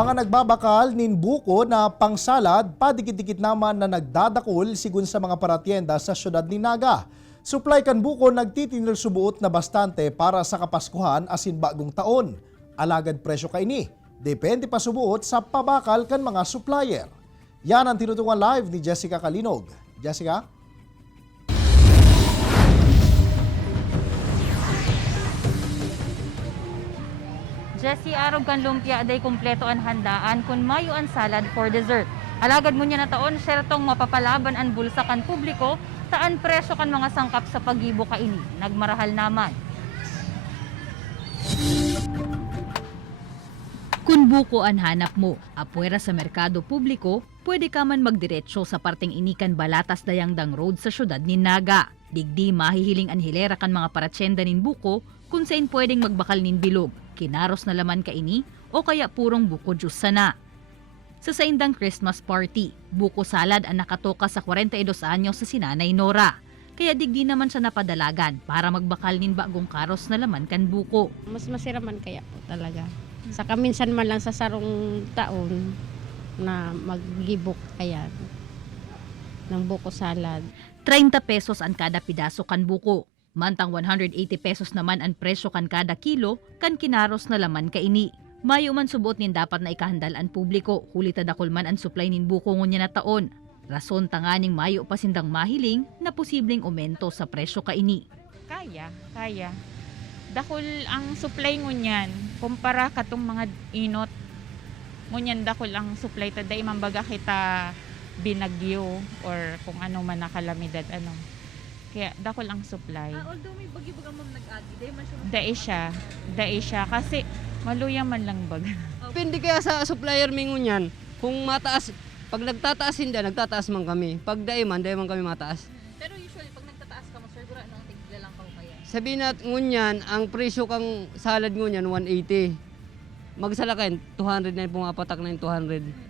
Mga nagbabakal nin buko na pangsalad, padikit-dikit naman na nagdadakol sigun sa mga paratyenda sa syudad ni Naga. Supply kan buko nagtitinil subuot na bastante para sa Kapaskuhan asin bagong taon. Alagad presyo kaini. Depende pa subuot sa pabakal kan mga supplier. Yan ang tinutungan live ni Jessica Kalinog. Jessica? Jessie, arog kan lumpia aday kumpleto an handaan kun mayo an salad for dessert. Alagad mo niya na taon, syertong mapapalaban an bulsa kan publiko, taan presyo kan mga sangkap sa pagibo kaini. Nagmarahal naman. Kung buko ang hanap mo, apwera sa merkado publiko, pwede ka man magdiretso sa parteng inikan Balatas Dayangdang Road sa syudad ni Naga. Digdi mahihiling ang hilera kan mga paratyenda nin buko kung saan pwedeng magbakal nin bilog, kinaros na laman kaini o kaya purong buko juice sana. Sa saindang Christmas party, buko salad ang nakatoka sa 42 anyos sa sinanay Nora. Kaya digdi naman siya napadalagan para magbakal nin bagong karos na laman kan buko. Mas masiraman kaya po talaga. Saka minsan man lang sa sarong taon na maggibok kaya ng buko salad. 30 pesos ang kada pidaso kan buko. Mantang 180 pesos naman ang presyo kan kada kilo kan kinaros na laman kaini. Mayo man subot nin dapat na ikahandal ang publiko, huli tadakol man ang supply nin buko ngunya na taon. Rason tanganing mayo pasindang mahiling na posibleng aumento sa presyo kaini. Kaya. Dakol ang supply ngunyan, kumpara katong mga inot, ngunyan dakol ang supply tada imambaga kita binagyo or kung ano man na kalamidad ano. Kaya dakol ang supply. Although may bagyo-bagang mam nag-agi, Dai siya kasi maluya man lang bag. Depende kaya sa supplier mingon yan. Kung mataas, pag nagtataas hindi, nagtataas man kami. Pag dai man kami mataas. Pero usually pag nagtataas ka mo, sir, gura nang tigla lang ka kaya. Sabihin nat ngunyan, ang presyo kang salad ngunyan 180. Magsalakin 200 na yung pumapatak na yung 200.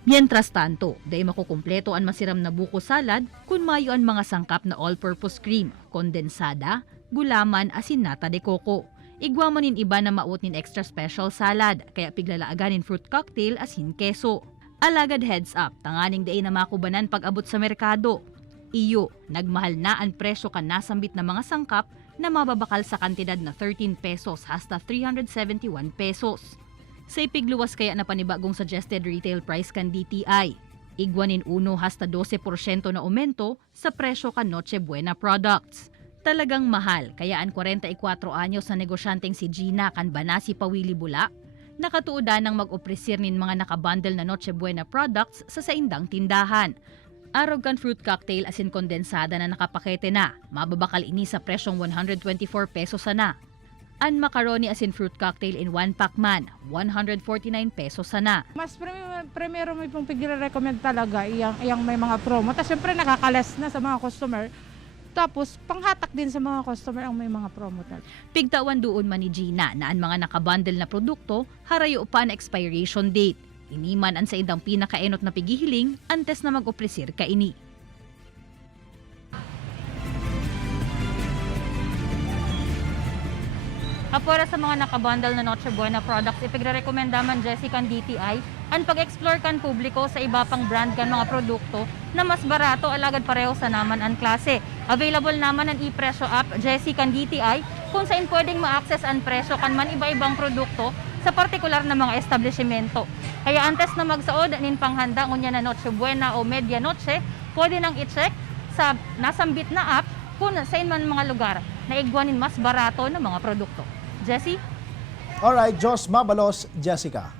Mientras tanto, day makukumpleto ang masiram na buko salad kung mayo ang mga sangkap na all-purpose cream, kondensada, gulaman, asin nata de coco. Igwa mo nin iba na maut nin extra special salad, kaya piglalaagan nin fruit cocktail asin keso. Alagad heads up, tanganing day na makubanan pag abot sa merkado. Iyo, nagmahal na ang presyo kan nasambit na mga sangkap na mababakal sa kantidad na 13 pesos hasta 371 pesos. Sa ipigluwas kaya na panibagong suggested retail price kan DTI. Igwanin 1 hasta 12% na aumento sa presyo kan Noche Buena products. Talagang mahal kaya ang 44 anyos na negosyanteng si Gina kan Banasi Pawili Bula, nakatuodan ng mag-opresir nin mga nakabundle na Noche Buena products sa saindang tindahan. Arog kan fruit cocktail asin kondensada na nakapakete na, mababakal ini sa presyong 124 pesos sana. Ang macaroni asin fruit cocktail in 1 pack man, 149 pesos sana. Mas primero mo pong pigre-recommend talaga iyang may mga promo. Tapos syempre nakakalas na sa mga customer. Tapos panghatak din sa mga customer ang may mga promo talaga. Pigtawan doon man ni Gina na ang mga nakabundle na produkto harayo pa ang expiration date. Iniman ang sa indang pinakaenot na pigihiling antes na mag-opresir kaini. Apora sa mga nakabundle na Noche Buena products, ipigre-recommenda man Jessie kan DTI ang pag-explore kan publiko sa iba pang brand kan mga produkto na mas barato alagad pareho sa naman ang klase. Available naman ang e-presyo app Jessie kan DTI kung saan pwedeng ma-access ang presyo kan man iba-ibang produkto sa partikular na mga establishmento. Kaya antes na magsaod nin panghanda ngunya na Noche Buena o Media Noche, pwede nang i-check sa nasambit na app kung saan man mga lugar na igwanin mas barato na mga produkto. Jessie? Alright, Jos Mabalos, Jessica.